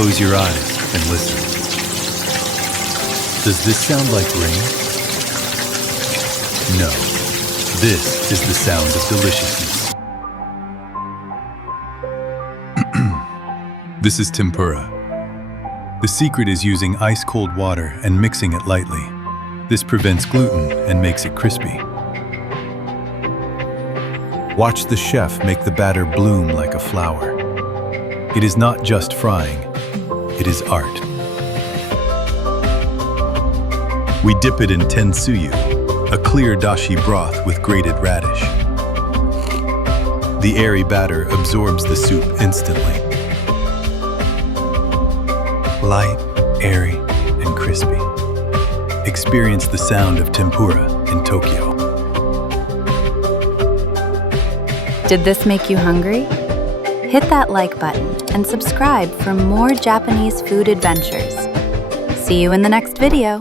Close your eyes and listen. Does this sound like rain? No. This is the sound of deliciousness. This is tempura. The secret is using ice-cold water and mixing it lightly. This prevents gluten and makes it crispy. Watch the chef make the batter bloom like a flower. It is not just frying, it is art. We dip it in tensuyu, a clear dashi broth with grated radish. The airy batter absorbs the soup instantly. Light, airy, and crispy. Experience the sound of tempura in Tokyo. Did this make you hungry? Hit that like button and subscribe for more Japanese food adventures. See you in the next video.